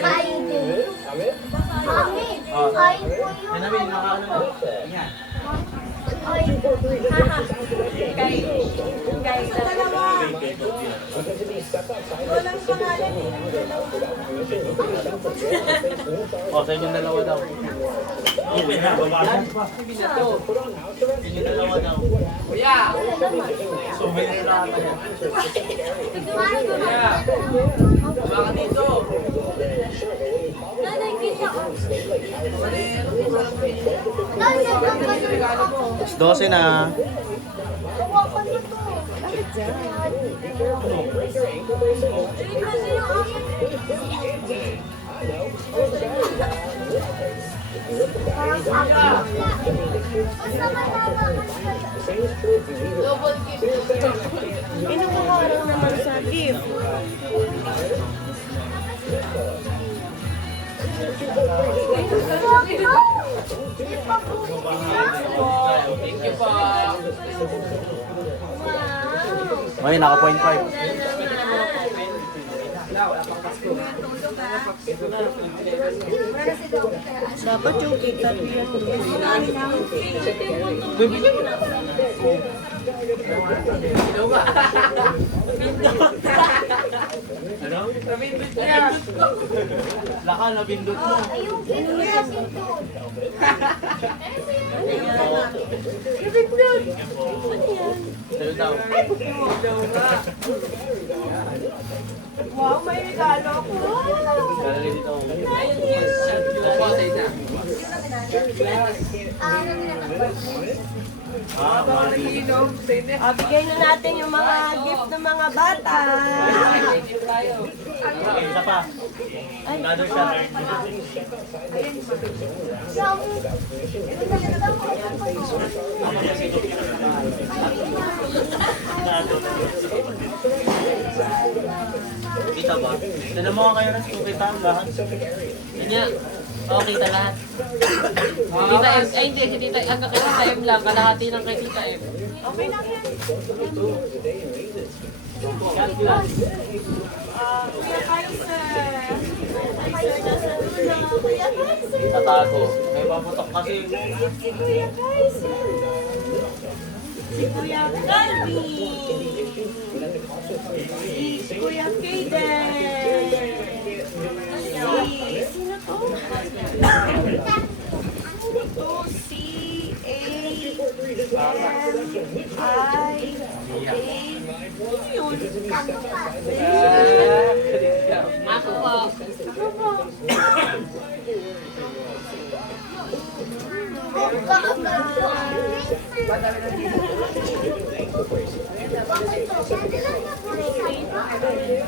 Kain din. Mami, kain po yun. Yan namin, nakaano na. Yan. Kain. Guys, dalawa. Walang pangalan eh. O, sa inyong dalawa daw. Okay na, babasan pa. Sige na to. Sa inyong dalawa daw. Kuya! Souvenir na ata yan. Kuya! Baka dito. Nanay, kita ko. Alas 12 na. Hawakan mo to. Bakit dyan? Kasi yung akin. Parang sa akin. Basta malaman. Double gift. Inukuharang naman sa gift. Thank you po. Wow. Okay, naka point 5. Dapat yung kita yan. Bibigyan mo na. Ano? Nabindot niya. Laka, nabindot mo. Ayun, natin to. Sa'yo daw. Wow, may regalo ako. Galing dito. Bigay na natin yung mga gift ng mga bata. Isa pa. Another shot. Kita ba? Tignan mo kayo rin kung kita ang lahat. Kanya, okay ta lahat. Tita M, ay hindi, si Tita, hanggang kay Tita M lang, kalahati lang kay Tita M. Okay lang yan. Kuya Kaiser. Kuya Kaiser. Tatago. May paputok kasi. Si Kuya Kaiser. Si Kuya Calvin. Si Kuya Kaden. Sino to? Ito si Yun. Ako po.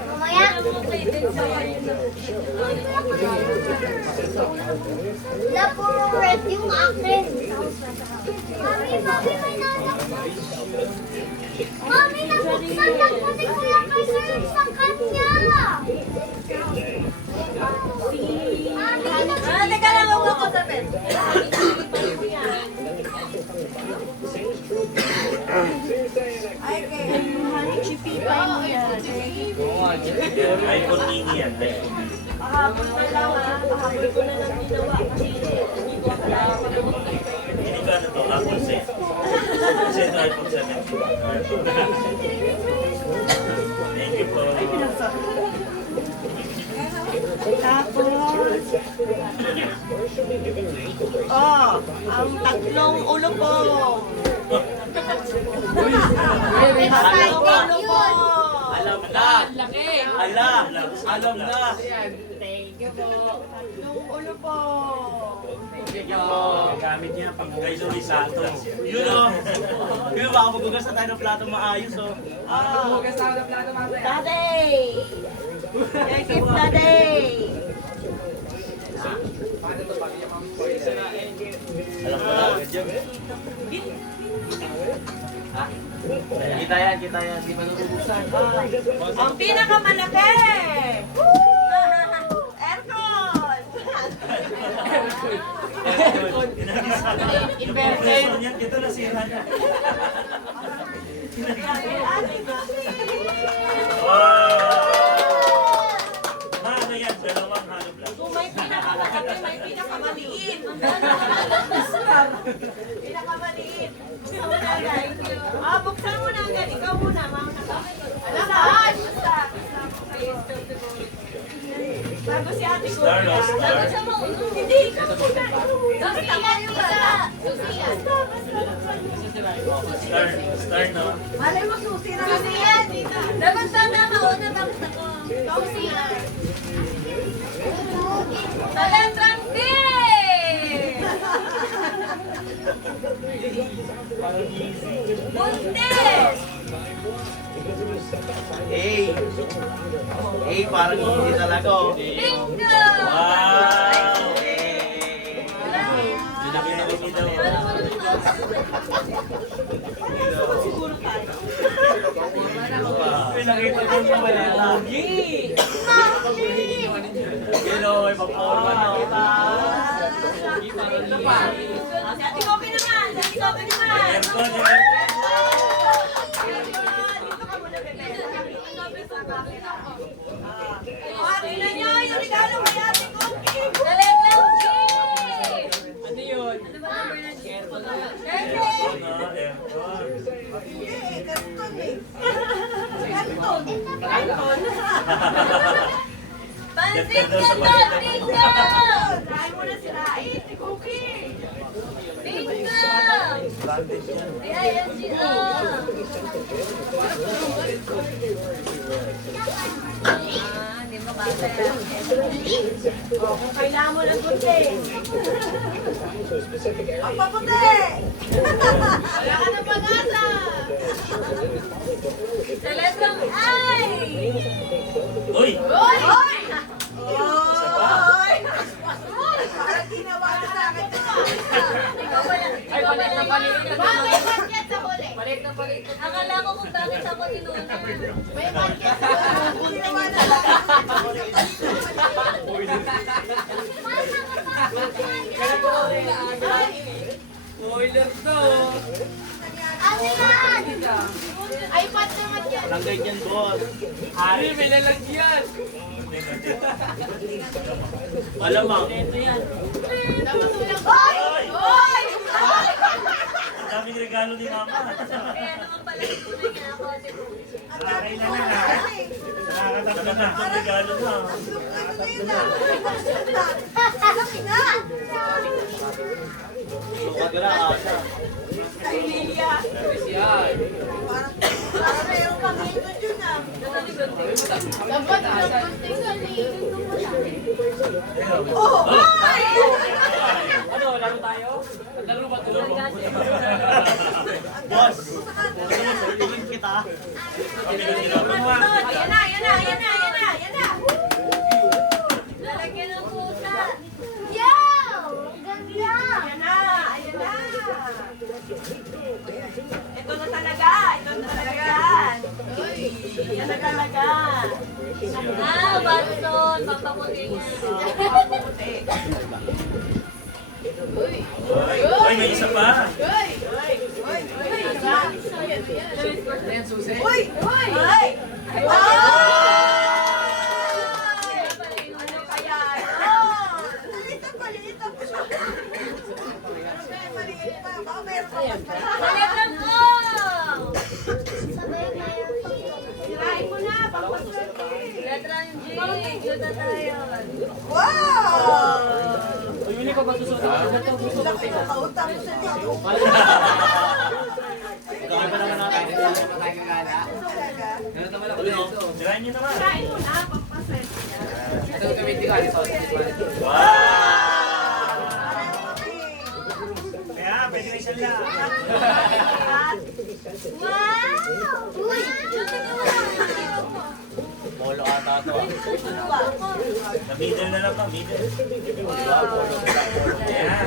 Mamaya. Wala puro red yung akin. Mami, may nanak. Mami, nabuksan lang po ni Kuya Kaiser sa kanya. Mami, Teka lang ako sa bed. Ay, kay Honey Chippy pa mo yan. iPhone mini yan. Pahabol na lang ha. Pahabol ko na lang ginawa. Kasi hindi ko alam. Hindi ka na to. Apple set. Kasi ito iPhone 7. Thank you po. Tapos, ang tatlong ulo po. Tatlong ulo po. Alam na. Laki. Alam na. Thank you po. Tatlong ulo po. Gamit niya pag kay Zoe Santos. Yun o. Yun baka magugas na tayo ng plato maayos o. Daddy! Your gift, Daddy! Alam mo na. Ha? Kita yan. Di ba nagugusan? Ang pinakamalaki! Aircon! Inverted. Ito nasira niya. Wow! Pinakamaliit. Buksan mo na agad. Buksan mo na agad. Ikaw muna, mauna ka. Saan? Basta. Bago si ate ko. Star, no? Star. Hindi, ikaw muna. Dapat ako yung bata. Star, no? Malay mo, susi na kasi yan. Dapat sana mauna tapos ako. Susi na. Talentrang D! Buntis! Parang hindi talaga, oh. Bingo! Wow! Siguro tayo. Pinakita ko na wala lagi. Yun o, may paporma na kita. Si Ate Kopi naman! Si Ate Kopi naman! Aircon, Dito ka muna, bebe. Ate Kopi sa camera. Tingnan niyo yung regalo kay Ate Kopi! Talentrang G! Ano yun? Ano ba number na G? aircon. Pansit Canton! Bingo! Try mo na sila. Ay, Ate Kopi! Bingo! D-I-N-G-O! Hindi mo kasi. Kung kailangan mo ng puti. Ang paputi! Wala ka ng pag-asa! Telegram ay! Uy! Hoy! Hoy! Hoy! Parang ginawa na sa akin ito. Ikaw pala. Ay, balik na balik. Bakit budget sa huli? Balik na balik. Akala ko kung bakit ako tinuna. May budget sa huli. Ginawa na lang. Spoiler to. Ano yan? iPad naman yan. Walang ganyan, boss. Ari, may lalagyan. Malamang. Ito yan. Hoy! Hoy! Ang daming regalo ni Mama. Kaya naman pala tinuna niya ako. Nakakay na na. Nakakatatlo na itong regalo na. Sukat ko na, asa. Kay Lilia. Yan. Parang mayroong pangito dyan ah. Dapat nagpunting ka ni. Oh! Hoy! Ano, laro tayo? Laro ba ito? Boss, tingin kita. Ayan na, ayan na, ayan na, ayan na, ayan na. Lalagyan ng pusa. Yo! Ang ganda! Ayan na, ayan na. Ito na talaga, ito na talaga. Yan na talaga. Watson, papaputi niya. Papaputi. Uy, may isa pa. Uy! Uy! Uy! Ano kaya? Maliit pa. Maliit pa. Baka meron pa mas Talentrang ko! Sabay kayo. Sirain mo na, pampaswerte. Letrang G. Good na tayo. Wow! Uy, hindi pa ba susunod? Ito, gusto ko sila. Kautang mo sa iyo. Kaya pa naman natin. Talaga? Tirahin niyo naman. Sirain mo na, pampaswerte niya. Wow! Kaya, pwede na isa lang. Wow! Uy! Polo ata ito. Sa middle na lang to, middle. Ayan.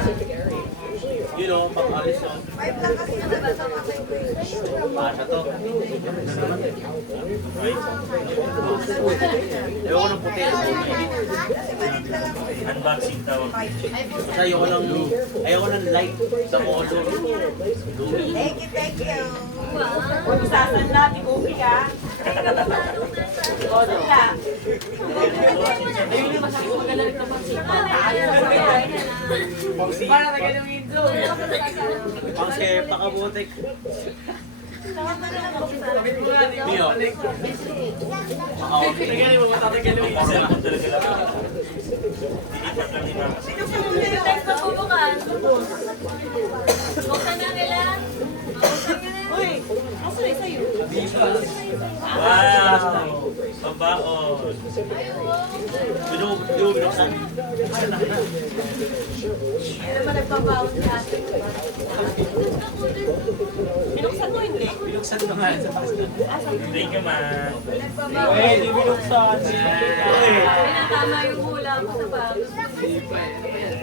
Yun o, pag-alis o. Pasa to. Ayoko ng puti. Unboxing tawag. Kasi ayoko ng light sa color. Thank you. Wow. Sasanla, di Kopi ka. Wala. Ayun yung masakit magalarik na pansin. Ayaw na. Para na ganun yung intro. Eh, pakabutik. Tama na lang ako sa akin. Niyo. Tagali mo, matatagal mo. Kasi ako talaga lang. Dinipat lang ni Mama. Binuksan mo na yung text na bubukan. Buksan na nila. Buksan nyo na. Uy, asa na sa'yo? Wow! Babaon. Binuksan? Hindi naman nagpapaon si ate. Binuksan mo hindi? Binuksan ko nga sa pasta. Thank you, Ma. Nagpapaon. Eh, di binuksan. Pinatama yung hula ko sa bag.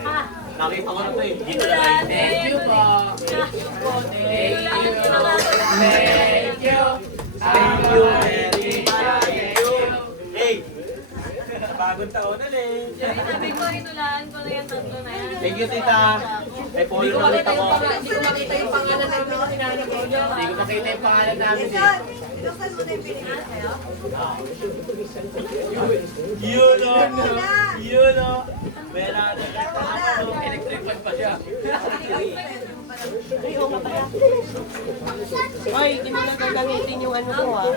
Ha? Nakita ko na ito eh. Dito Hula, lang. thank you po. Thank you. Thank you, very much. Hey! Bagong taon ulit. Sabi ko, inulaan ko na yung tatlo na yan. Thank you, tita. May polo na ulit ako. Hindi ko makita yung pangalan namin na sinanap ko niya. Hindi ko makita yung pangalan namin. Binuksan mo na yung binigay sa'yo? Yun o! Yun o! Wala na. Electric fan pa siya. Ay, oo nga pala. Ay, hindi mo lang gagamitin yung ano ko ah.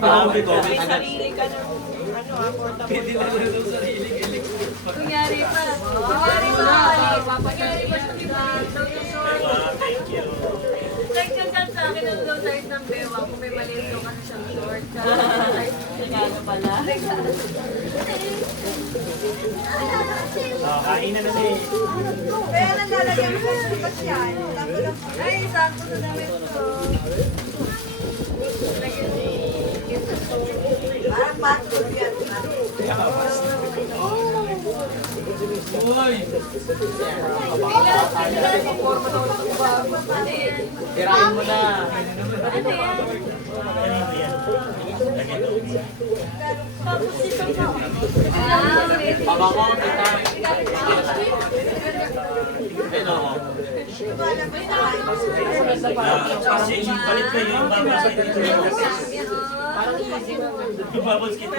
Marami ko. May sarili ka ng ano ah, portable. Hindi lang ko sa sarili. Kunyari pa. Kunyari pa. Kunyari pa sa iba. Thank you. Like ka dyan sa akin ang low size ng bewa kung may maliit ka na siyang short. Regalo pala. Kain na natin. Kaya naglalagyan mo sa sipas yan. Ay, sakto sa damit ko. Parang passport yan. Uy! Tirahin mo na. Ano yan? Kanino yan? Pabango, tita. Ito ako. Kasi palit ko yung babas kita. Yung babas kita.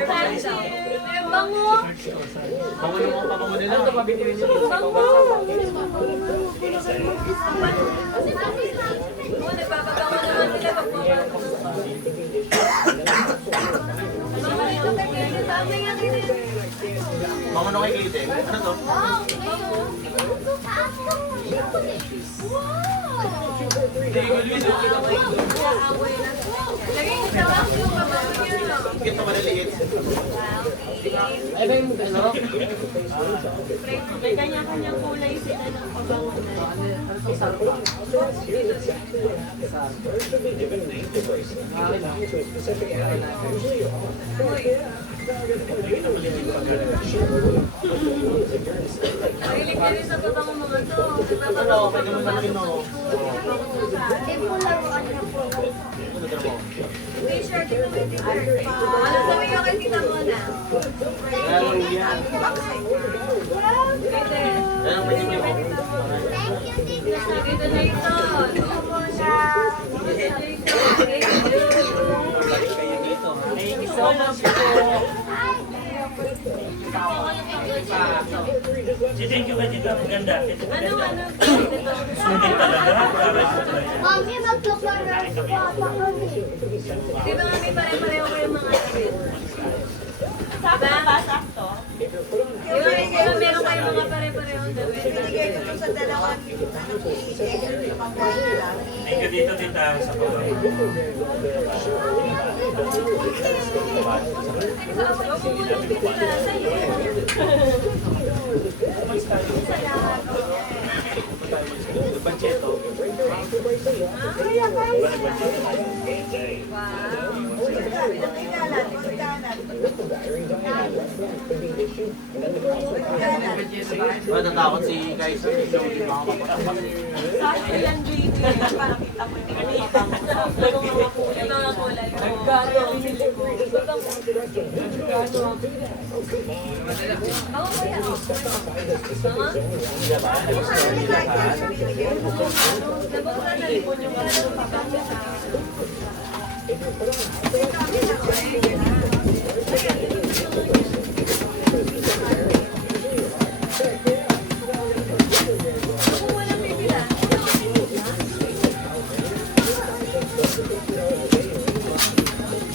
Bango! Pamulo mo, pabango nila. Bango! Oo, nagpapabango naman sila pag bumabango. Bango rito kay Kiki. Tama yan, Kiki. Pamulo kay Kite. Ano to? Wow! Lagay ko sa box yung pabango niya. Kito maliliit. Ay ba yung ano? May kanya-kanyang kulay sila ng pabango na. Mahilig ka rin sa pabango mga to. Ano, pwede mo naman ino. T-shirt, ito may t-shirt. Ano sabi ko kay Tita Mona? Hallelujah. Pwede. Ano mo yung Kay Tita Mona. Dito na ito. Thank you so much po. Thank you, Tita. Maganda. Ano? Sulit talaga. Mami, magkaparar pa kami. Di ba nga may pare-pareho kayong mga damit? Sakto ba? Sakto? Di ba meron kayong mga pare-parehong damit? Binigay ko sa dalawang Thank you dito, tita. Sa Bancheto. Natakot si Kaiser. Sakto yan, JD. Parang kita mo yung mga kulay. Yung mga kulay. Nagkano ang binili ko? Ako po yan. Mama? Nabuksan na limon yung mga papakita sa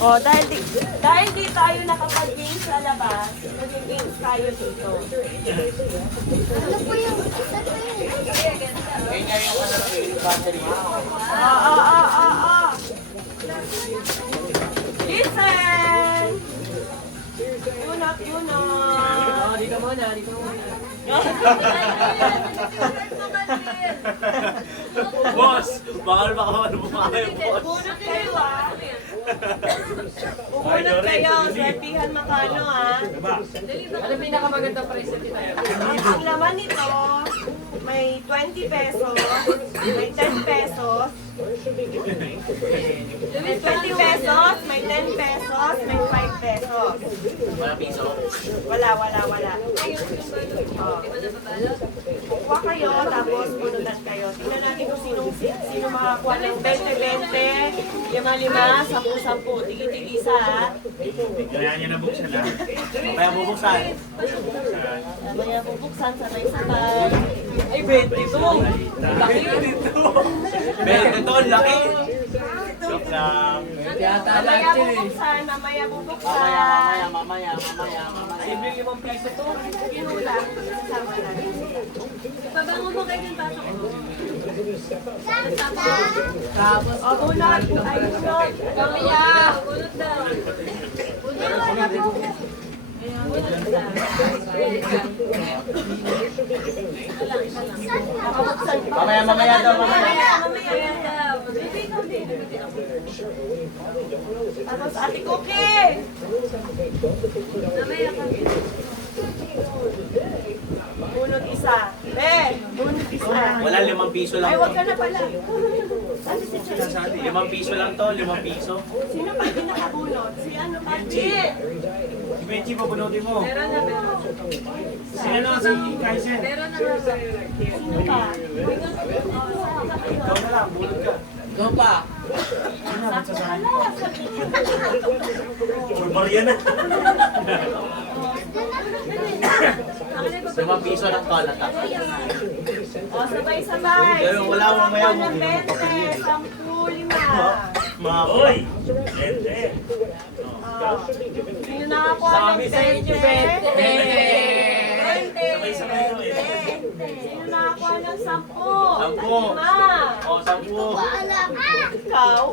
Oh, dahil di tayo nakapag-game sa labas, mag-games tayo dito. Ano po yung... Kaya yung ano yung battery. Listen! Yunok, yunok! Dito muna, dito muna. Boss! Baka ano bumakayo, boss. Bunot kayo ah! Umunot kayo, swertihan makano ah! Ano pinakamagandang presyo dito? Ang laman nito, may 20 pesos, may 10 pesos, may 20 pesos, may 10 pesos, may 5 pesos. Wala piso. Wala. Kuha kayo, tapos bunutan kayo. Tingnan natin kung sino makakuha ng 20-20, 5-5, 10-10, tigi-tigisa ha. Kaya niya nabuksan na. Kaya bubuksan. Mamaya bubuksan, sabay-sabay. Ay, 20 to! Laki yun! Ito, laki. Joke lang. Yata Mamaya lahat yun eh. bubuksan, mamaya bubuksan. Mamaya. Libre 5 piso to. Kinula, sama natin. Pabango mo kayo ng pasok mo. Tapos, O, bunot, ay bunot. mamaya! Bunot daw. Nakabuksan pa. Mamaya daw. Mamaya daw. Tapos ate Cookie! Mamaya kami. Bunot isa. Bunot isa. Wala, 5 piso lang Ay, to. wag ka na pala. Ate si Chelsea. 5 piso lang to, 5 piso. Sino pa pinakabunot? Si ano, Pachi? Si Benji, papunutin mo. Meron na. Sino na si Kaisen? Meron na. Sino pa? Ikaw na lang, bulot ka. Go pa! Pulbarya na. Ako na 5 piso lang to, nata. O, sabay-sabay. Pero wala, mamaya Sino mo. ng 20, 10, 5. Mga boy. Sino nakakuha ng Sabi sa inyo, 20? 20! Sino nakakuha ng 10? 10. 5. O, 10. Alam. Ikaw?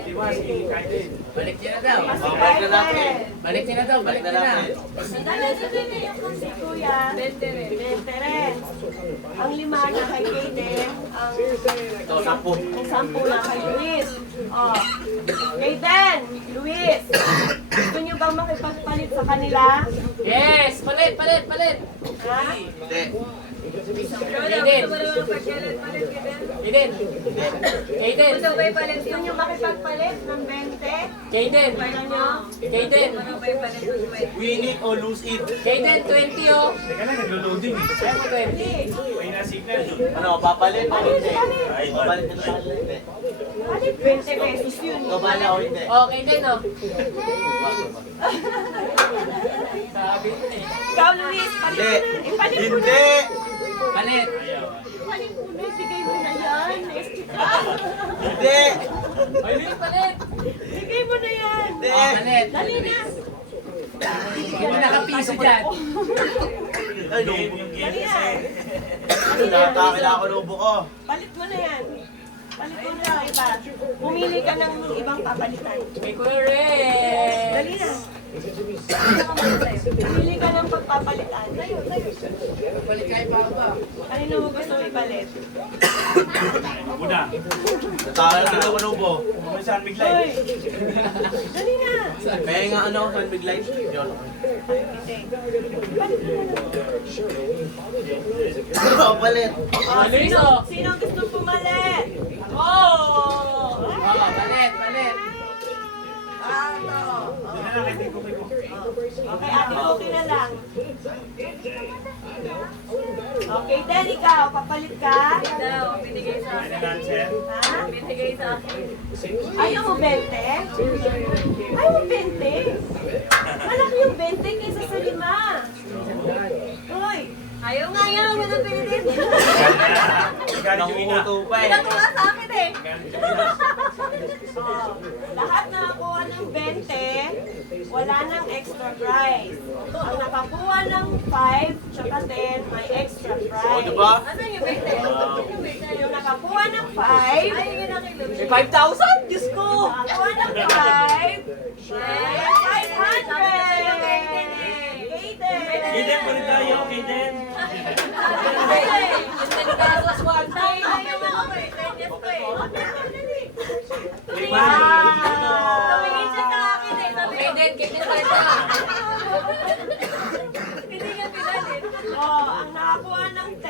Di ba, si Kaisen? Balik niya na daw. Balik na natin. Balik niya na daw, balik Balik niya na na. natin. Si Kuya, 20 rin. Ang 5 na kay Kaden, ang Ito, 10. 10 na kay Luis. Oh. Kaden, Luis, gusto niyo bang makipagpalit sa kanila? Yes! Palit! Ha? Hindi. Kaden! Kaden! Kaden! Gusto ba ipalit Gusto yung niyo makipagpalit ng 20? Kaden! Gusto niyo? Kaden! Ano ba ipalit yung weight? Win it or lose it. Kaden, 20 oh! Teka lang, naglo-loading eh. Kaya mo 20. May na-signal doon. Ano, papalit o hindi? Ay, papalit ka sa kanila, hindi. Palit 20 pesos yun. Ikaw bala o hindi? Oh, Kaden oh! Sabi ko eh. Ikaw, Luis, palit Hindi. mo na. Ipalit mo na. Hindi! Palit! Palit mo na. Bigay mo na yan. Next ka. Hindi! Ay, Luis, palit! Bigay mo na yan. Hindi! Oh, palit! Dali na. Yung nakapiso dyan. Ay, lobo yung game Dali na. kasi. Nakakakila ko lobo ko. Palit mo na yan. Palit mo na lang iba. Pumili ka ng ibang papalitan. May Kuya Rex! Dali na. Pumili ka ng pagpapalitan. Tayo. Balik kayo pa ba? Kanino mo gusto ipalit? Muna. Natakal ka na lobo. May San Big Hoy! Life. Dali na. Kaya nga ano, San Big Life. Yun. Papalit. Oh, Luis, sino, oh. sino gusto pumalit? Oh! Palit! Okay, ate Cookie na lang. Okay, then ikaw, papalit ka? Daw, binigay sa akin. Ha? Binigay sa akin. Ayaw mo 20? Ayaw mo 20? Malaki yung 20 kaysa sa 5. Hoy, Ayaw nga yan, wala pinitin. Nangunguto pa eh. Pinatuwa sa akin eh. Oh, lahat nakakuha ng 20, wala nang extra prize. Ang nakakuha ng 5, tsaka 10, may extra prize. Diba? Ano yung 20? Yung nakakuha ng 5, ay yun ang May 5,000? Diyos ko! nakakuha ng 5, may 500! Kaden pa rin tayo, Kaden. Yung 10 pesos, 1 time. Tumingin siya sa akin eh. Sabi ko, Kaden tayo sa. hindi niya pinalit. Oh, ang nakakuha ng 10,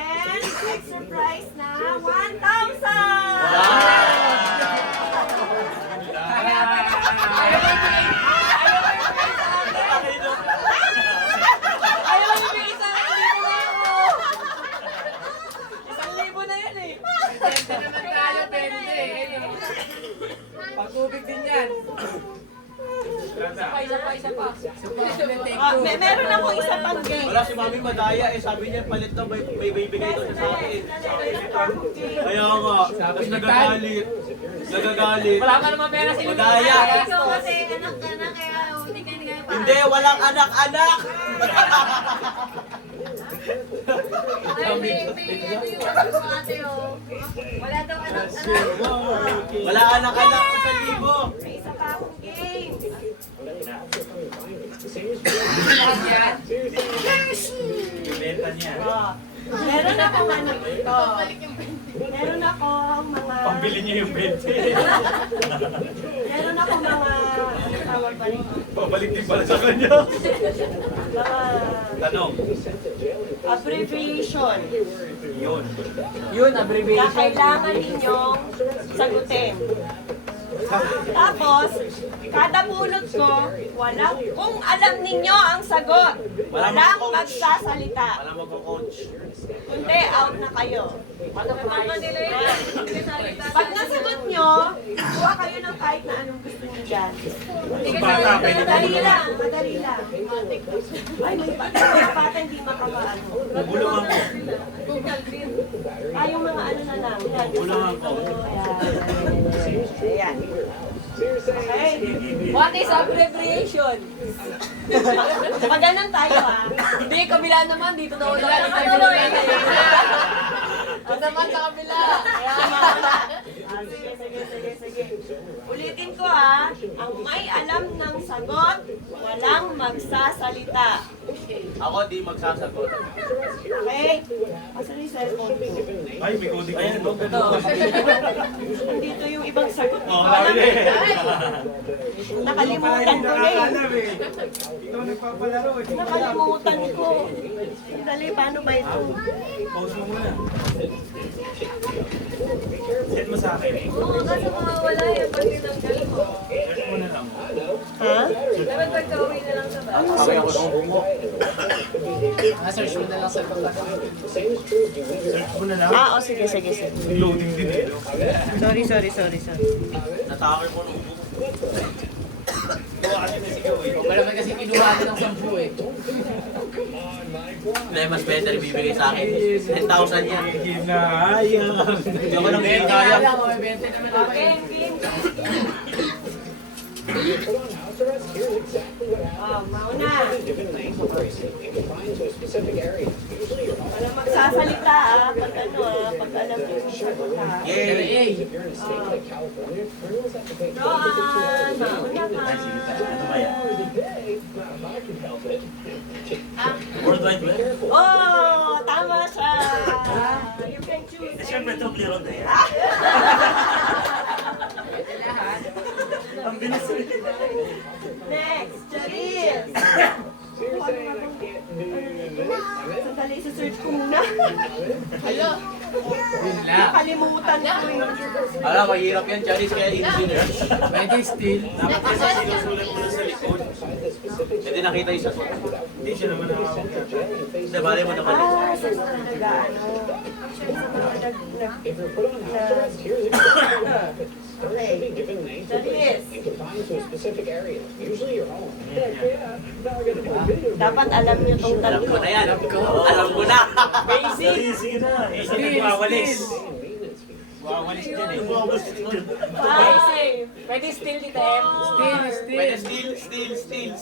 extra prize na 1,000! Ayaw yung bigay sa akin, hindi ko na ako. 1,000 na yun eh. 20 naman tayo, 20. Pag-tubig din yan. Isa pa. Meron akong isa pang game. Wala si Mami madaya eh. Sabi niya palit na may bibigay doon sa akin. Kaya nga. Tapos nagagalit. Wala ka naman pera si Madaya. Ikaw kasi anak ka na kaya hindi ka nga pa. Hindi, walang anak-anak. Ay, may ano yung ate oh. Wala daw anak-anak. Wala anak-anak sa libo. May isa pa akong game. Benta niya. Oh, meron akong ano dito. Meron akong mga... Pambili niya yung 20. Meron akong mga... Ano tawag ba rin? Pabalik din pala sa kanya. Mga Tanong. abbreviation Yun. Yun, na abbreviation. kailangan ninyong sagutin. Tapos, kada pulot ko, walang, kung alam ninyo ang sagot, walang magsasalita. Alam mo po, coach. Kundi, out na kayo. Pag nasagot nyo, kuha kayo ng kahit na anong gusto nyo dyan. Madali lang, madali lang. Ay, may bata hindi makapaano. Bulungan ko. Ay, yung mga ano na lang. Yan. Bulungan ko. Ayan. Okay. What is abbreviation? Pag ganun tayo ha. Hindi, kabila naman. Dito na wala na tayo. Ito naman sa kabila. Sige. Ulitin ko ha. Ang may alam ng sagot, walang magsasalita. Ako di magsasagot. Okay? Asan yung cellphone ko? Ay, may coding. Ayan, no? Dito yung ibang sagot. Oh, sabi Nakalimutan ko na eh. Ikaw nagpapalaro eh. Nakalimutan ko. Dali, paano ba ito? Pause mo muna. Set mo sa akin. Oo, kasi mawawala yung pag tinanggal ko. Search mo na lang. Ha? Dapat pagka-uwi na lang sa bahay. Kawin ako ng buko. Search mo na lang sa pagkakas. Search mo na lang. O sige. Loading din eh. Sorry. Natawag ko ng buko. Buka kasi nasigaw eh. Wala man kasi kinuha ko ng 10 eh. Hindi, mas better ibibigay sa akin. 10,000 yan. Hinayang. Hindi ako nang Kaya kaya. lang, may 20 naman ako eh. Mauna. Walang magsasalita pag ano pag alam niyo yung sagot Yay! Roan, mauna ka. Ano ba yan? Worldwide ba? Oh, tama siya. You can choose. Siyempre, double ron na yan. Ang bilis eh. Next, Charis. Sandali, search ko muna. Yun lang. Nalilimutan ko yun. Alam, mahirap yan, Chinese, kaya engineer. Pwede still. Dapat kasi sinusulat mo na sa likod. Hindi nakita yung sa sulat. Hindi siya naman nakakita. Hindi, bali mo naman. Ah, sa mga nag-ano. Actually, sa mga dapat alam niyo tong Alam ko tatlo. na yan. Alam ko na. Basic. Sige na. Still, Nagwawalis. still. Wawalis dyan eh. Basic. Pwede still dito, M. Still, Pwede still. steal.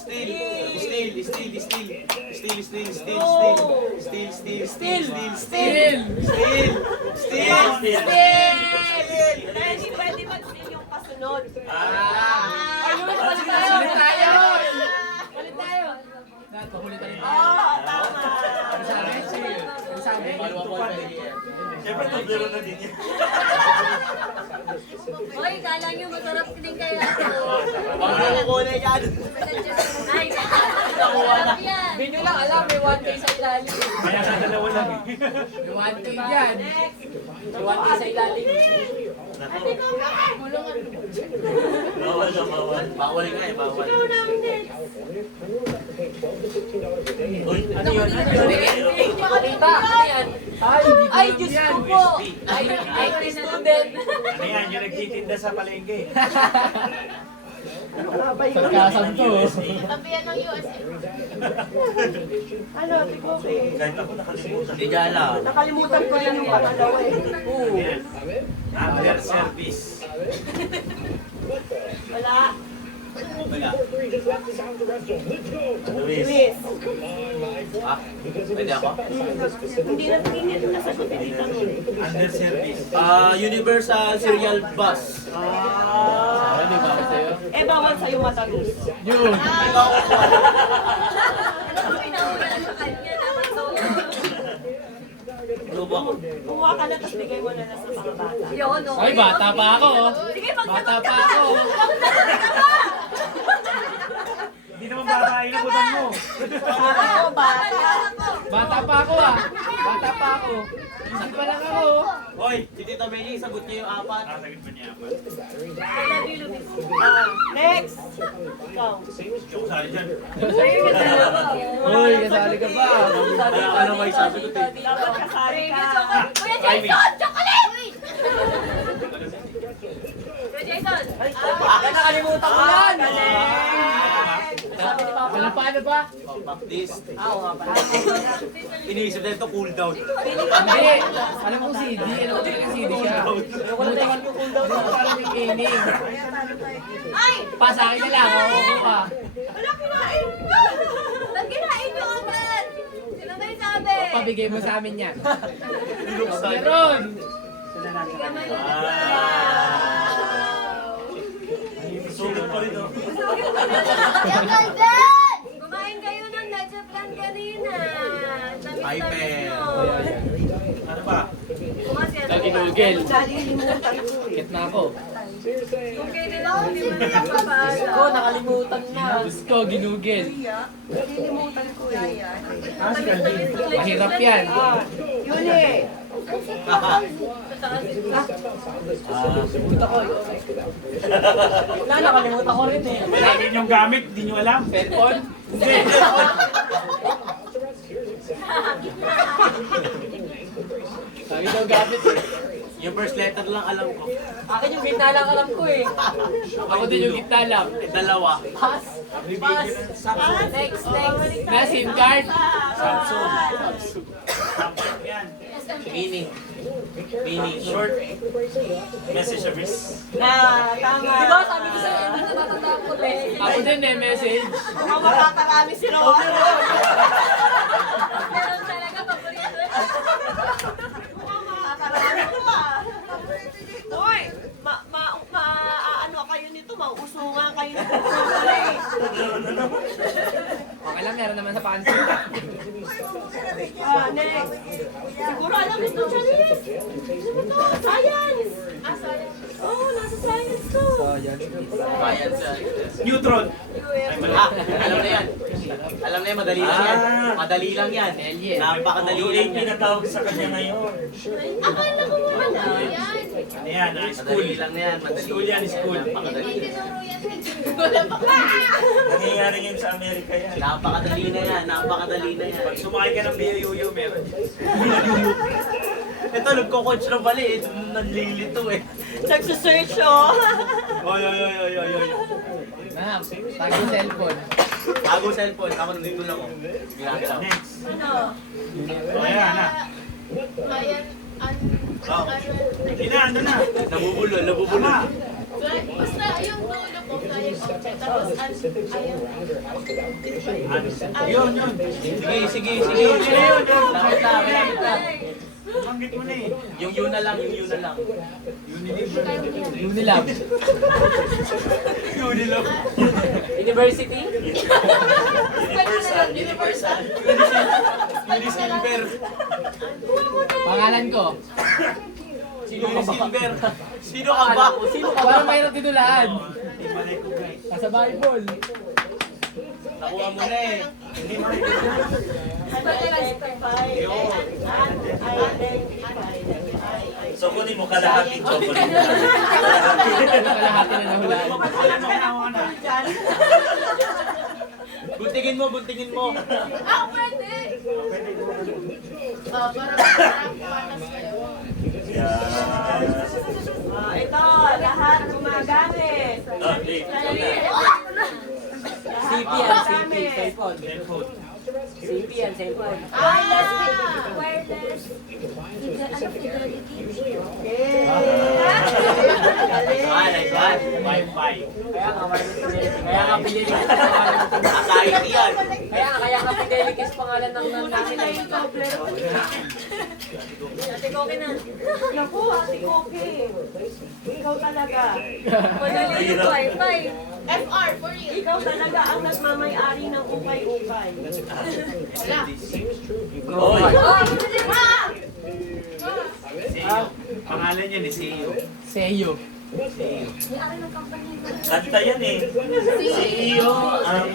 Pwede mag-steal yung kasunod. Ayun, balik tayo. Balik tayo. Balik tayo. Pahuli tayo. Oo, tama. Ano sabi? Sige. Ano sabi? Siyempre, tublero na din yan. Hoy, kala nyo masarap din kaya ito. Pag ko na yan. Ay, masarap yan. Hindi nyo lang alam, may 1K sa ilalim. Kaya sa dalawa lang eh. May 1K dyan. May 1K sa ilalim. Bawal na bawal. Bawal nga eh, bawal. Uy, Ano yun? Ano yun? Hindi ko kita. Ano yan? Ay, Diyos ko po. Ay, student. ano yan? Yung nagtitinda sa palengke. Sarkasam to. Tabihan ng USA. Ano, tignan ko eh. Kahit ako nakalimutan. Hindi ka alam. Nakalimutan ko rin yung pangalawa eh. Yan. After service. Wala. Wala. Luis. Luis. Ah, pwede ako? Hindi na tingin. Nasagutin dito nun. Under service. Universal Serial Bus. Ano ba ako sa'yo? Eh, bawal sa'yo matamis. Yun. Ano ang pinauna sa kanya? Dapat so. Lubo. Kuha ka na, tapos bigay mo na lang sa mga bata. Yun, okay. Ay, bata pa ako. Sige, Bata pa ako. Hindi naman bata, inabutan mo. Ako, bata. Bata pa ako ah. Bata pa ako. Isip pa lang ako. Hoy, si Tita Benny, sagot niya yung apat. Sagot pa niya ako. Next. Ikaw. Yung sali dyan. Uy, kasali ka ba? Ano may sasagot eh? Dapat kasali ka. Kuya Jason, chocolate! Kuya Jason! Yan, nakalimutan ko yan. Sabi ni Papa. Paano ba? Practice. Oo nga pala. Iniisip na ito, cool down. Hindi. Alam ko CD. Alam ko talaga CD siya. Kumutawan ko cool down. Parang yung ining. Ay! Pa sa akin na lang. Oo pa. Wala, kinain. Ba't kinain nyo agad? Sino ba yung sabi? Pabigay mo sa amin yan. Meron. Sulit pa rin oh. Yung Galvin! Kumain kayo ng leche plan kanina. Ay, Tamis-tamis pe. nyo. Ano ba? Kumas yan. Naginugel. Nalilimutan ko eh. Kit na ako. Kung kayo nila, hindi mo na napapala. Ko, nakalimutan na. Gusto ko, ginugel. Nalilimutan ko eh. Mahirap yan. Yun eh. Puta ko. Wala, nakalimutan ko rin eh. Lagi niyong gamit, di niyo alam. Cellphone? Hindi. Lagi daw gamit eh. Yung first letter lang alam ko. Akin yung gitna lang alam ko eh. Ako din yung gitna lang. Dalawa. Pass. Pass. Next. Na SIM card. Samsung. Samsung yan. Meaning. Meaning. Short. Message service. Tama. Di ba sabi ko sa'yo, hindi na natatapos ko message. Ako din eh, message. Mukhang makakarami si Rowan. Meron talaga paborito. Mukhang makakarami ito ah. Uy, ano kayo nito, mauusungan kayo nito. Okay lang, meron naman sa pansin. Next. Siguro alam ito, Charis. Ano to? Science. Science. Oh, nasa science to. Bayan siya. Neutron. Ah, alam na yan. Alam na yan, madali lang yan. Madali lang yan. Napakadali lang Yung yan. pinatawag sa kanya ngayon. Akala ko mo wala. yan, school. Madali lang yan. Madali. School yan, school. Napakadali. Tinuro yan eh. Nangyayari ngayon sa Amerika yan. Napakadali na yan. Napakadali na yan. Pag sumakay ka ng BYU, meron. Ito, nagko-coach na pala eh. Nanlilito eh. Nagsusearch oh. Oy, oy, oy, oy, oy, oy. Ma'am, tago cellphone. Bago cellphone. Ako nandito lang oh. Ginagalaw. Next. Ano? O, ayan na. Ayan, Oh. Ano na? Nabubulol, nabubulol. Tama. basta yung dulo po flying object. Tapos, ayan. Yun, yun. Sige, sige, sige. Lapit na, lapit na. Banggit mo na eh. Yung yun na lang, yung yun na lang. Unilab. Unilog. University? Universal. Unisilver. Pangalan ko. Unisilver. Sino ka ba? Sino ka ba? Parang mayroon tinulaan. Malay ko guys. Nasa Bible. Nakuha mo na eh. So kunin mo kalahating chocolate. Kalahati na nahulaan. Guntingin mo, guntingin mo. Ah, pwede! Parang panas kayo. Ito, lahat gumagamit. CP yan, CP. Cellphone. CP yan, cellphone. Wireless. Ano, fidelity? Nice one. Wi-Fi. Kaya nga Fidelis pangalan ng Kahit yan. Kaya nga Fidelis pangalan ng namin ay. Ate Koke na. Naku, Ate Koke. Ikaw talaga. Madali yung wifi. FR, for real. Ikaw talaga ang nagmamay-ari ng ukay-ukay. Oy. Oh, hindi ba? Pangalan niya ni CEO. Seyo. May ari ng company ko. Kanta yan eh. CEO ang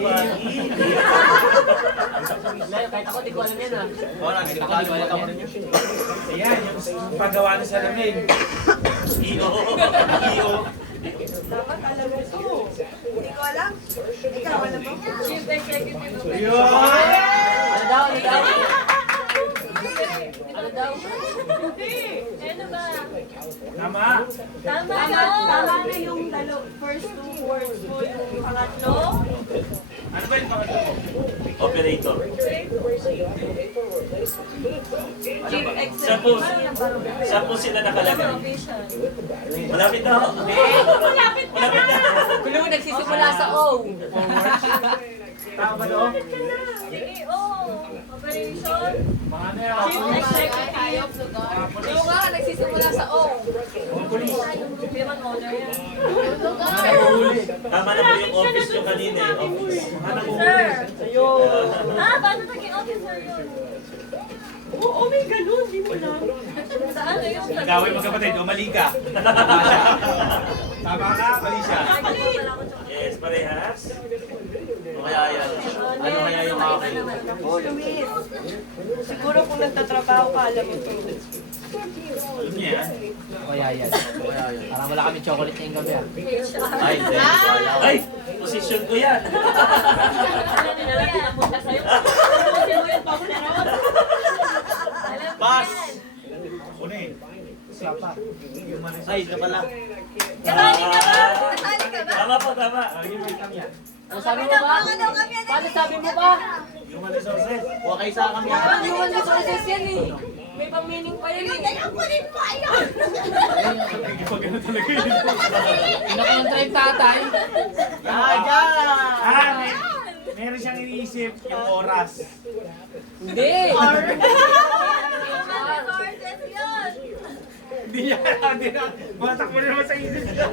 Kahit ako, di ko alam yan ah. Wala, hindi ko alam mo rin yun. Ayan, yung paggawa ng salamin. CEO. CEO. Dapat alam mo ito. Hindi ko alam. Ikaw, alam mo? Chief Executive of Yun! Ano daw? Ano daw? Ano daw? Ano ba? Tama. Tama Tama na yung first two words mo. Yung pangatlo. Ano ba yung pangalan mo? Operator. Chief Saan po, Executive. saan po sila nakalagay? Vision. Malapit na ako. Malapit ka Malapit na. Kulo nagsisimula sa O. Tama ba doon? CEO. Operation. Mga ano yan? Chief Executive. Kulo nga, nagsisimula sa O. Human honor yan. Tama na po yung office nyo kanina eh. Office. Sir. Ah, paano naging officer yun? Oo, may ganun. Di mo lang. Saan na yung Gawin magkapatid, umali ka. Tama ka, mali siya. Yes, parehas. Ano kaya yan? Ano kaya yung akin? Oh, Luis. Siguro kung nagtatrabaho ka, alam mo ito. Alam niya yan. Kaya yan. Parang wala kami chocolate ngayong gabi ah. Ay, hindi. Wala. Ay, posisyon ko yan. Alam niyo na yan. Punta sa'yo. Kasi mo yung paglaron. Pass! Kunin. Ay, ito pala. Kasali ka ba? Kasali ka ba? Tama po, tama. Yung may kamya. Ano sabi mo ba? Paano sabi mo ba? Human resources. Huwag kayo sa kami. Parang human resources yan eh. May pang-meaning pa yan eh. Ang kulit mo, ayun! Hindi pa ganun talaga yun. Pinakontra yung tatay. Ah, meron siyang iniisip yung oras. Hindi. Human resources yun! Hindi niya, hindi na. Batak mo naman sa isip niya.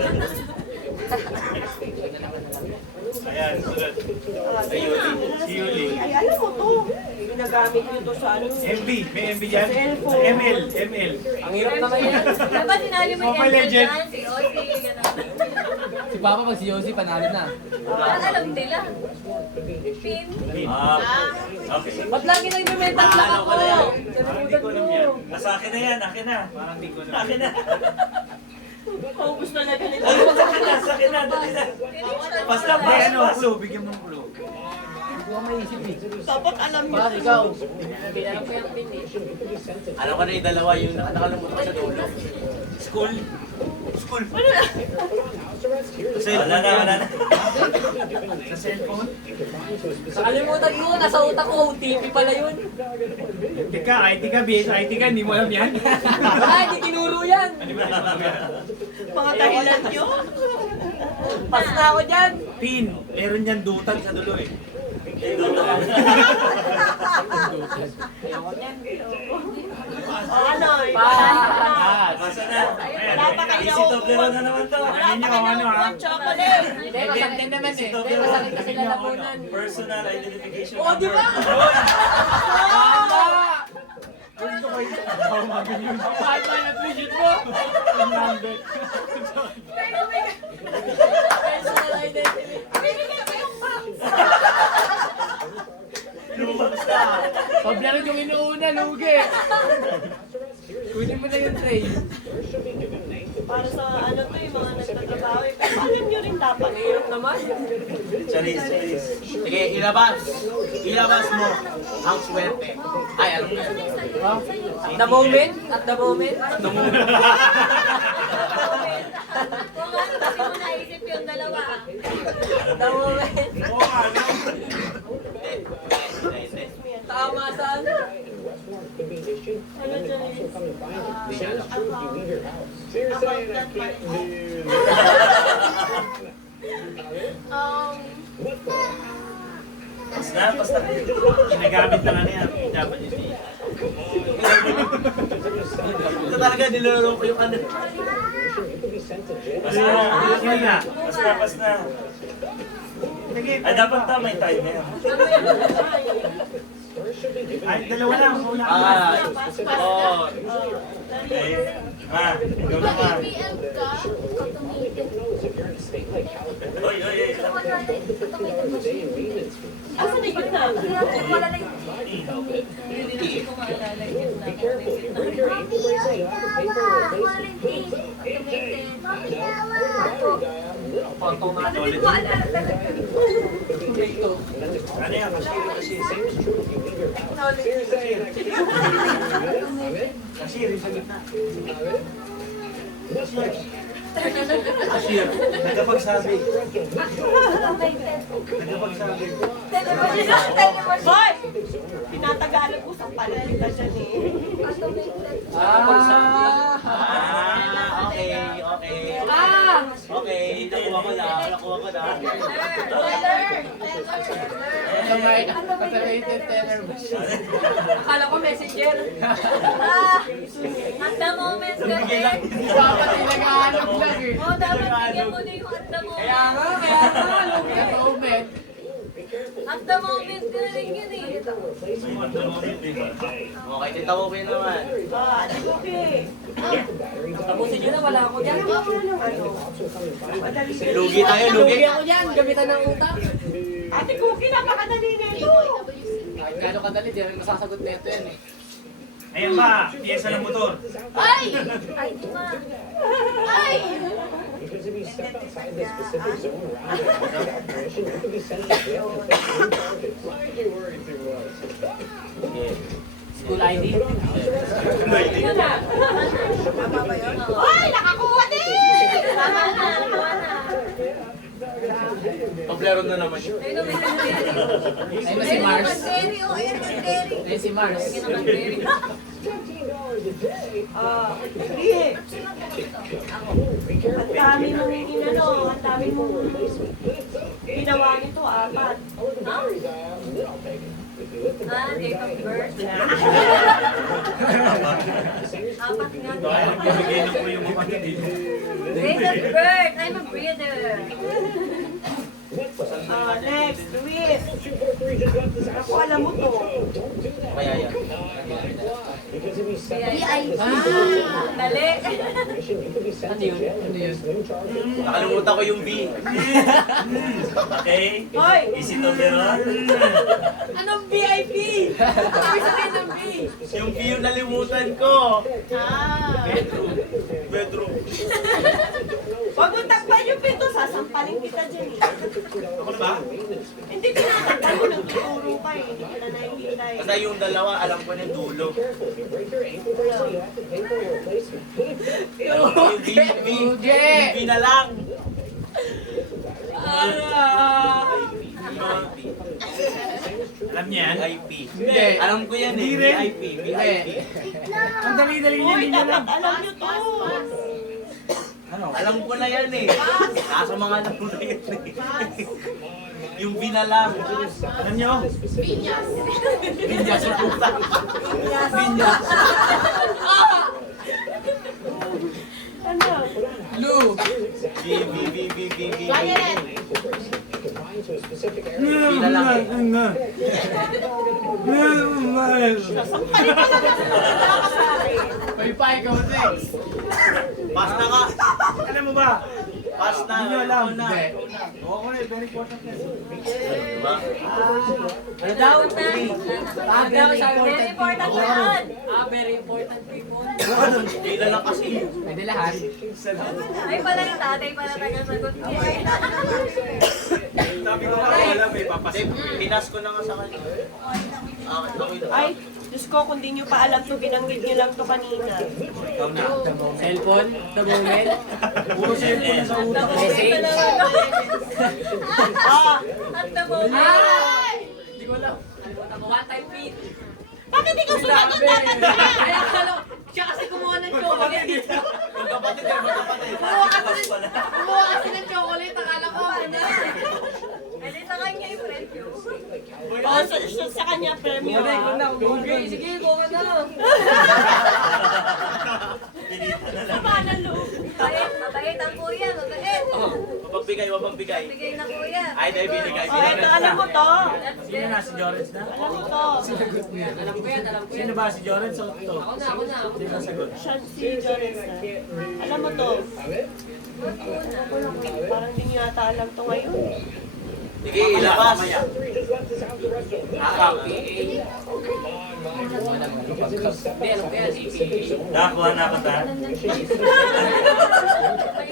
Ayan, sunod. Ay, Yuli. Si Yuli. Ay, alam mo to. Ginagamit nyo to sa ano. MB, may MB dyan? Cellphone. ML. Ang hirap naman yan. Dapat sinali mo Mobile yung Legend. dyan, si Ozzy, gano'n. Si Papa pag si Yossi panalo na. Alam nila. Pin. Okay. Ba't lagi nag-mental block ako? Parang di ko alam yan. Nasa akin na yan, akin na. Parang di ko alam. Akin na. Paubos na natin ito. Sakit na, dali na. Basta, May ano, basta. clue, bigyan mo ng clue. Dapat alam niyo. Par, ikaw. Hindi alam ko yung pin eh. Alam ko na yung dalawa, yung nakalimutan ko sa dulo. School. School. Wala na, wala na. Sa cellphone. Nakalimutan ko, nasa utak ko, OTP pala yun. Teka, IT ka, BSIT ka, hindi mo alam yan. Wala, hindi tinuro yan. Mga dahilan niyo. Pas na ako dyan. Pin, meron yan dutan sa dulo eh. O ano, Pas. Basta na. Wala pa kayo Easy to, pero na naman to. wala pa kayo nakuha chocolate. Hindi, masakit din naman eh. Hindi, masakit kasi lalamunan. Personal identification Oo, di ba? Tama! Gusto ko yun. Ako mabilis. Mahal mo, na-appreciate mo. Ang number. Personal identity. Lumabas na. Pabla rin yung inuuna, lugi. Kunin mo na yung tray. Para sa ano to yung mga nagtatrabaho. Pero alam niyo rin dapat. Hirap naman. Charis, charis. Sige, ilabas. Ilabas mo ang swerte. Ay, alam ko. At the moment, at the moment. Kung ano, kasi mo naisip yung dalawa. At the moment. Oo, ano? Tama saan? Ano dyan Basta. Ginagamit na nga niya. Japanese eh. Ito talaga, niloloko ko yung ano. Basta na. Sige na. Basta. Ay, dapat may timer. Ay, dalawa lang. Una ka. Okay. Ikaw na ma. BBM ka, automated. Oy. Asa na yun na? Wala lang yung Solid. Ano yan? Cashier, sa gitna. Cashier. Nagkapagsabi. Boy! Tinatagalog ko sa palalita dyan eh. Okay. Okay, nakuha ko na. Automated teller machine. Akala ko messenger. at the moment kasi. Dapat yung nag-aanap lang eh. Oh, dapat bigyan mo na yung at the Kaya moment. nga, lugi. At the moment. At the moment ka na rin yun eh. Okay, tita ko naman. Di ko okay. Tapusin nyo na, wala ako dyan. Lugi tayo, lugi. Lugi ako dyan, gamitan ng utak. Ate Cookie, napakadali na ito. Kahit gano'ng kadali, di rin masasagot na ito yan eh. Ayan ba? Piyesa ng motor. Ay! Ay, di ba? Ay! School ID. Yun na. Ay, nakakuha din! Tama na, tama na. Pablaro na naman yun. Ayun, may nag-dairy. Ayun na si Mars. Nag-dairy, oh, ayun, nag-dairy. Ayun si Mars. Hindi eh. Ang dami mong inano, ang dami mong ginawa nito, apat. Date of birth. Apat nga. Pagkikinig ko yung mga hindi. Date of birth. I'm a breeder. Next, Luis. Ako alam mo to. Kaya yan. VIP. Dali. Ano yun? Ano yun? Nakalimutan ko yung B. Okay? Hoy! Easy to, pero. Anong VIP? Ano sabihin ng B? Yung B yung nalimutan ko. Ah. Bedroom. Basta yung dalawa, alam ko na yung dulo. Alam ko yung B na lang. Alam niya yan? VIP. Hindi. Alam ko yan eh. VIP. VIP. Ang dali-dali niya, hindi niya lang. Alam nyo to. Ano? Alam ko na yan eh. Nasa mga alam ko na yan eh. Yung B na lang. Alam niyo? Binyas sa puta. Binyas. Ano? Blue. B na lang eh. Sasampalit ka lang ang nakakasari. May pa ikaw next. Pass na nga. Alam mo ba? Pass na. Hindi nyo alam. Ikaw na. Hindi. Oo, very important yan. Diba? Ano daw? Very important yan. Very important people. Hindi na lang kasi. Pwede lahat. Ay pala yung tatay pala tagasagot niya. Sabi ko nga, alam eh, papasin. Pinas ko na nga sa kanya. Ay, Diyos ko, kung di nyo pa alam to, binanggit nyo lang to kanina. Ikaw na. Cellphone. The moment. Puro cellphone sa utak. Message. At the moment. Ay! Hindi ko alam. Alimutan ko. One time feed. Bakit di ka sumagot dapat na? Ay, akala ko. Siya kasi kumuha ng chocolate. Magkapatid eh, magkapatid. Kumuha kasi ng chocolate. Akala ko. Ano? Ay, sa kanya yung premyo. Oo, sa kanya premyo. Okay, sige. Kuha na. Paano, Lu? Mabait ang kuya, mabait. Mapagbigay. Bigay na kuya. Ay, dahil binigay. Ay, alam mo to. Sino na? Si Jorens na? Alam mo to. Alam ko yan. Alam ko yan. Sino ba? Si Jorens o ito? Ako na. Sino sagot? Siya, si Jones na. Alam mo to. Parang di nyo yata alam to ngayon. Sige, ilabas. Hindi, alam ko yan. Nakakuha na ako ta.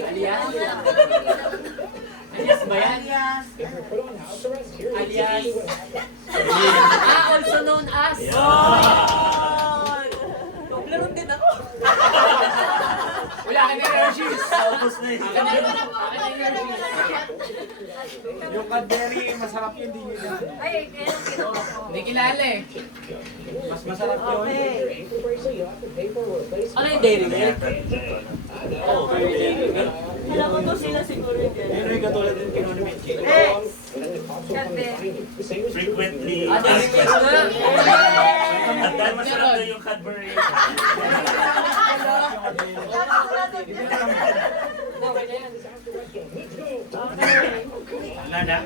Alias? Alias ba yan? Alias. Also known as. Naglaron din ako. Wala ka na Hershey's. Tapos na yun. Akin na Hershey's. Yung Cadbury, masarap yun. Hindi nila. Ay, kaya nung kinuha ko. Hindi kilala eh. Mas masarap yun. Okay. Ano yung dairy milk? Oo, Alam mo to sila siguro yun. Yun yung katulad din kinuha ni Mitchie. Cadbury. Frequently. Dairy milk na. At dahil masarap daw yung Cadbury. Okay na yan. Anak,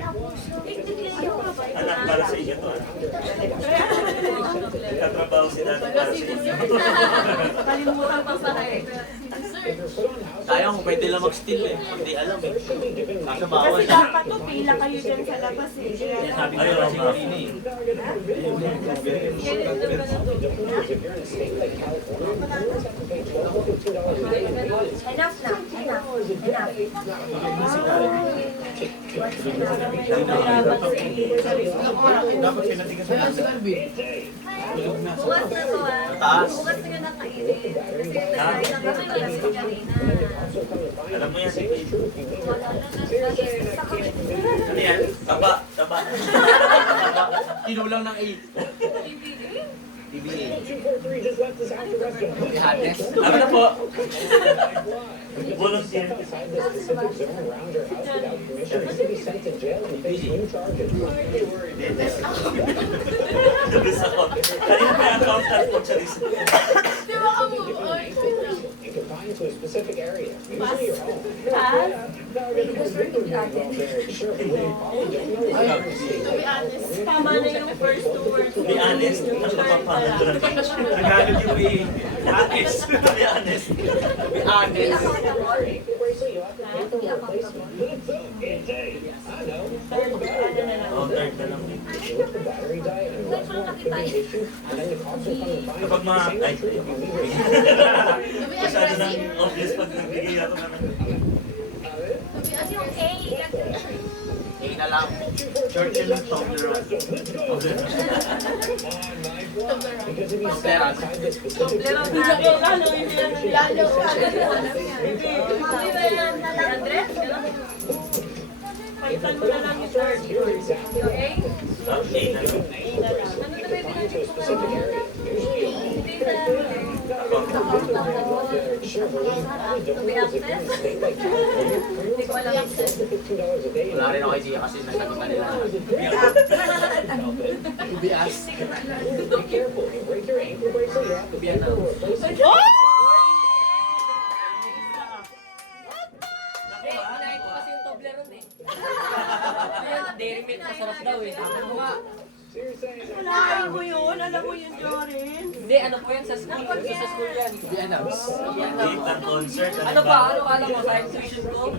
anak para sa iyo to. Katrabaho si dati para sa iyo. Kalimutan pa sa akin. sayang kung pwede lang mag-steal eh. Hindi alam eh. Kaso bawal. Kasi dapat to, pila kayo dyan sa labas eh. Sabi ko lang si Marina eh. Enough na. Dapat pinatigas mo. Bukas na to ah. Taas. Bukas na yun nakainin. Kasi nakain na kami talaga kanina. Alam mo yan si Kate. Wala na sa Ano yan? Taba. Taba. Kinulang ng 8. PBA. Ihates. Ano na po? Volunteer. Gusto ko. Kanina pa yung accountant po siya rin. Tama na yung first two words. To be honest, mas napapangan doon. Nagalit yung be honest. To be honest. To be honest. Oh, third na lang. Kapag mga... Ay, masyado nang obvious pag nagbigay ako ng... At yung A, A na lang. Short yan ng Toblerone. Toblerone na. Lalo, hindi yan. Lalo. Hindi ba yan? Andres? Palitan mo na lang yung third. Yung A? Okay na lang. Ano na pwede natin kung ano? Hindi sa... To be access? Hindi ko alam access. Wala rin ako idea kasi nasagot na nila. Bias. Kinain ko kasi yung Toblerone eh. Dairy milk masarap daw eh. Ano nga? Wala mo yun. Alam mo yun, Jorin. Hindi, ano po yan sa school? Sa school yan. Bianaps. Date concert. Ano ba? Ano kala mo? Science tuition ko?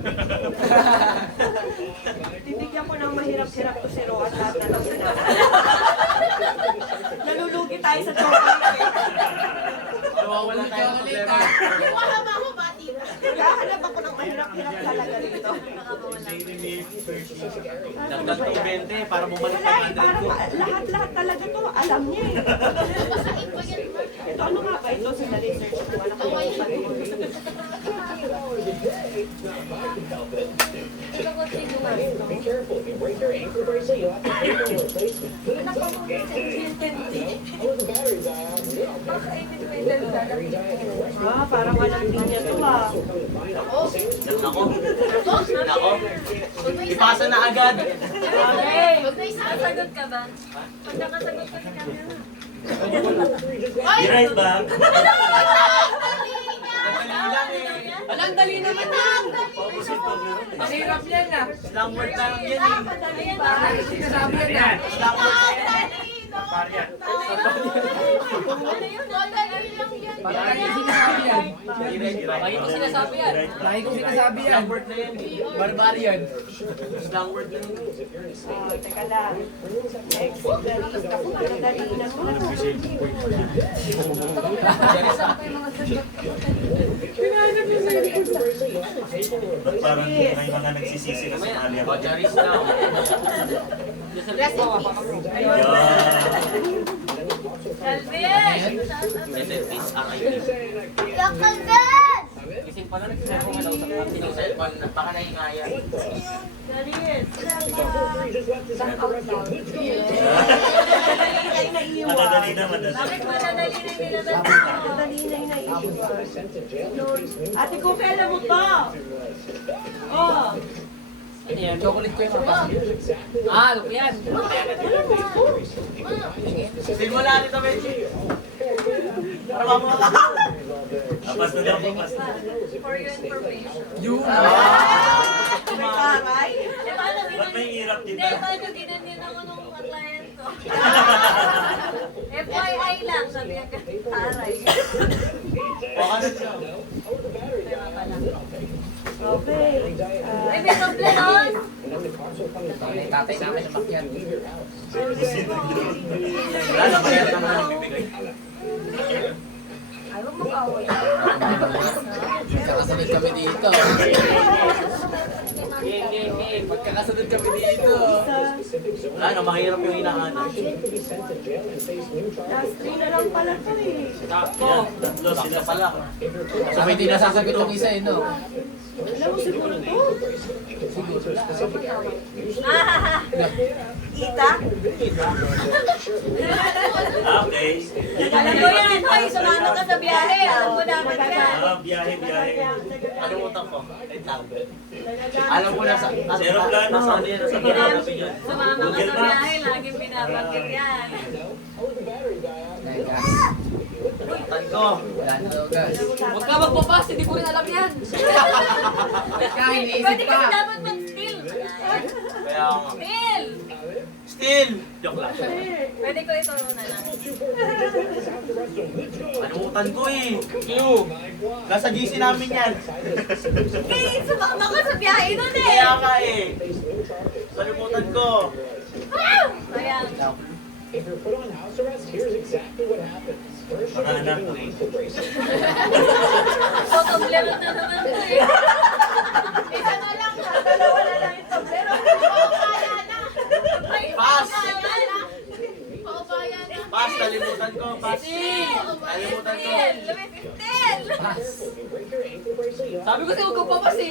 Titigyan ko ng mahirap-hirap to si Ro at lahat na lang sila. Nalulugi tayo sa chocolate eh. Nawawala tayo ng problema. Wala ba ako bati na? Naghahanap ako ng mahirap-hirap talaga dito. Dairy milk, Hershey's. Dagdag ng 20 para bumalik Wala eh, ng 100 para ko. lahat-lahat talaga to. Alam niya eh. Basahin ko yan. Ito, ano nga ba ito? Sandali, search ko. Wala ko yung parang walang linya to ah. Nako. Nako. Ipasa na agad. Okay. Huwag na isa. Sasagot ka ba? Pag nakasagot ka sa camera. Be right back. Madali lang eh. Walang dali naman yan! Opposite Toblerone. Ang hirap yan ah! Slang word na lang yan eh. Ayan ba? Sinasabi yan ah! Slang word na yan. Paryan. Ano yun? Madali lang yan. Lagi kong sinasabi yan! Direct. Lagi kong sinasabi yan! Lagi kong sinasabi yan! Slang word na yan eh. Barbarian. Slang word na yan. Teka lang. Next. Dali na mo. Ba't parang may mga nagsisisi ka sa Malia? O, Charis na. Yan. Calvin! Method is RIP. Yakal din! Gising pa na nagsiselfon ka daw sa akin. Yung cellphone, baka nahingaya. Galit! Madadali na, madadali. Bakit madadali na nilabas mo? Madadali na naiiwan. Ate Kupe, alam mo ba? Oh! Ano yan? Chocolate ko yung kapag. Ah, ano po yan? Simula nito, Benji. Para mamula. Apas na daw, apas na. For your information. Yun! May taray? Ba't may hirap Hindi, dito? paano ginanyan ako nung client ko? FYI lang, sabi niya, taray. Baka na siya. Okay. Ay, may Toblerone! May tatay namin na makyan. Wala na, bayad naman ang bibigay. Ayaw mo kaway. Magkakasunod kami dito. Game. Magkakasunod kami dito. Wala na, mahirap yung hinahanap. Last 3 na lang pala to eh. Sakto. Tatlo sila Sakto pala. So may di nasasagot yung isa eh, no? Alam mo siguro to? Kita? Okay. Alam mo yan, hoy, sumama ka sa biyahe, alam mo dapat yan. Biyahe. Kalimutan ko. Alam ko na sa... Aeroplano. Sa ano yan? Sa ginagabi yun. Sumama ka sa biyahe, laging binabanggit yan. Tan ko. Wala na daw, guys. Huwag ka magpapas, hindi ko rin alam yan. Kaya iniisip Pwede kasi pa. dapat mag-steal. Kaya nga. Steal! Still! Joke lang. Pwede ko ito na lang. Kalimutan ko eh. Q. Nasa GC namin yan. Okay, sumama ka sa biyahe nun eh. Kaya nga eh. Kalimutan ko. Ayan. Mga anak ko eh. So, Toblerone na naman to eh. Isa na lang ha. Dalawa na lang yung Toblerone. Kaya na. Kalimutan ko. Sabi ko sa'yo, huwag ka papasi.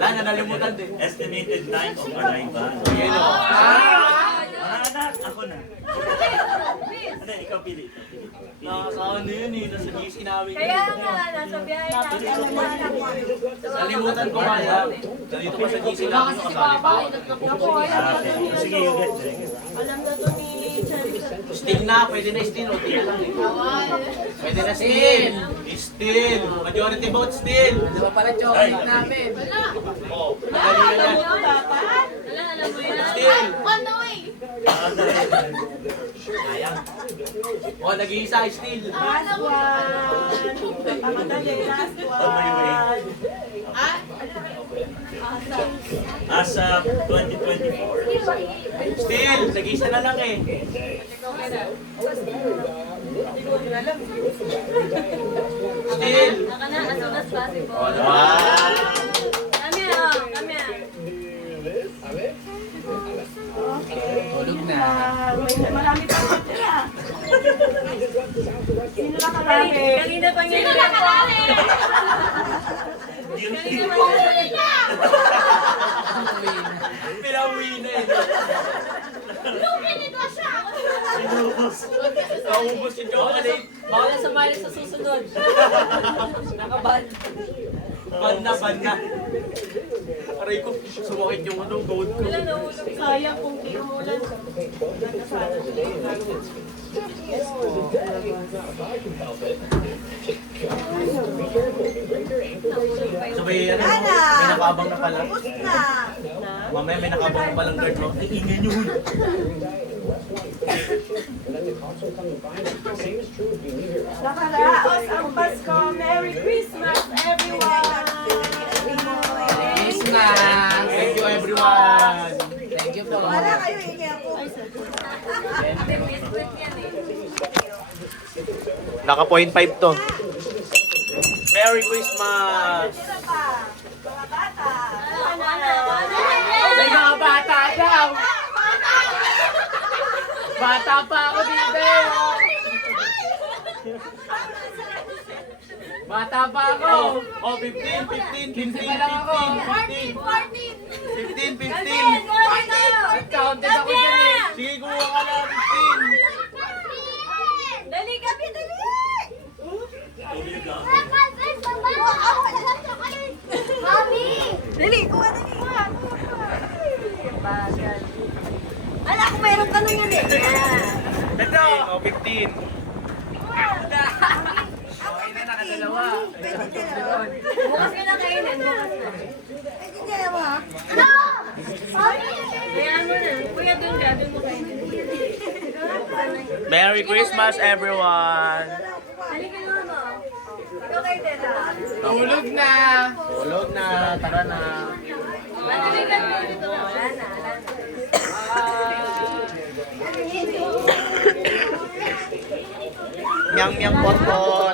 Wala na, nalimutan din. Estimated time of arrival. Yun o. Anak, ako na. Hindi, ikaw pili. Nakakaano yun eh, nasa GC namin. Kaya nga, nasa biyahe namin. Nalimutan ko kaya. Dito pa sa GC Wala namin kasi si kasali Papa. pa. Naku, ayan na to ni Sige, you get there. Alam na to ni Charissa. Still na, pwede na still. O, tingnan lang eh. Pwede na still. Still. Majority vote still. Di ba pala chocolate namin? Oh, madali na yan. Dapat? Still. Panoy! Oh, nag-iisa still. Last one. Tamadali, last one. Asa 2024. Still, nag-iisa na lang eh. Still. Naka na, as soon as possible. Oh, diba? Kami ah, kami ah. Tulog na. Marami pa tira. Sino nakalari? Kanina pa nga. Sino nakalari? Kanina pa nga. Pinauwi na eh. Luminito siya! Naubos yung chocolate. Bawal na sumali sa susunod. Nakaban. Ban na. Aray ko, sumakit yung ano, gold ko. Wala nahulog. Sayang kung di umulan. Sabay, ano, may nakabang na pala. Mamaya may nakabang na palang guard mo. Ay, ingay nyo. Nakaraos ang Pasko. Merry Christmas, everyone! Christmas! Thank you everyone. Thank you po. Kayo hingi ako. Naka 0.5 to. Merry Christmas! Mga bata. Ay, mga bata daw! Bata pa ako dito eh! Bata pa ako! Oh, 15, 15, 15, 15, pa lang ako. 15, 15, 15. Nag-counted ako dyan eh! Sige, kuha ka na, 15. Dali kami, dali! Mami! Dali, kuha, dali. Ala, kung mayroon ka na yan eh. Ito! Oh, 15. Hindi na nakadalawa. Bukas ka na kainin, bukas na. Hindi niya mo ha. No! Mami! Kaya mo na. Kuya, dun ka, dun mo kainin. Merry Christmas, everyone! Halika na mo. Ikaw kayo, Teta. Tulog na! Tulog na, tara na. Halika na dito na. Wala na, wala na. Nyang nyang potpot.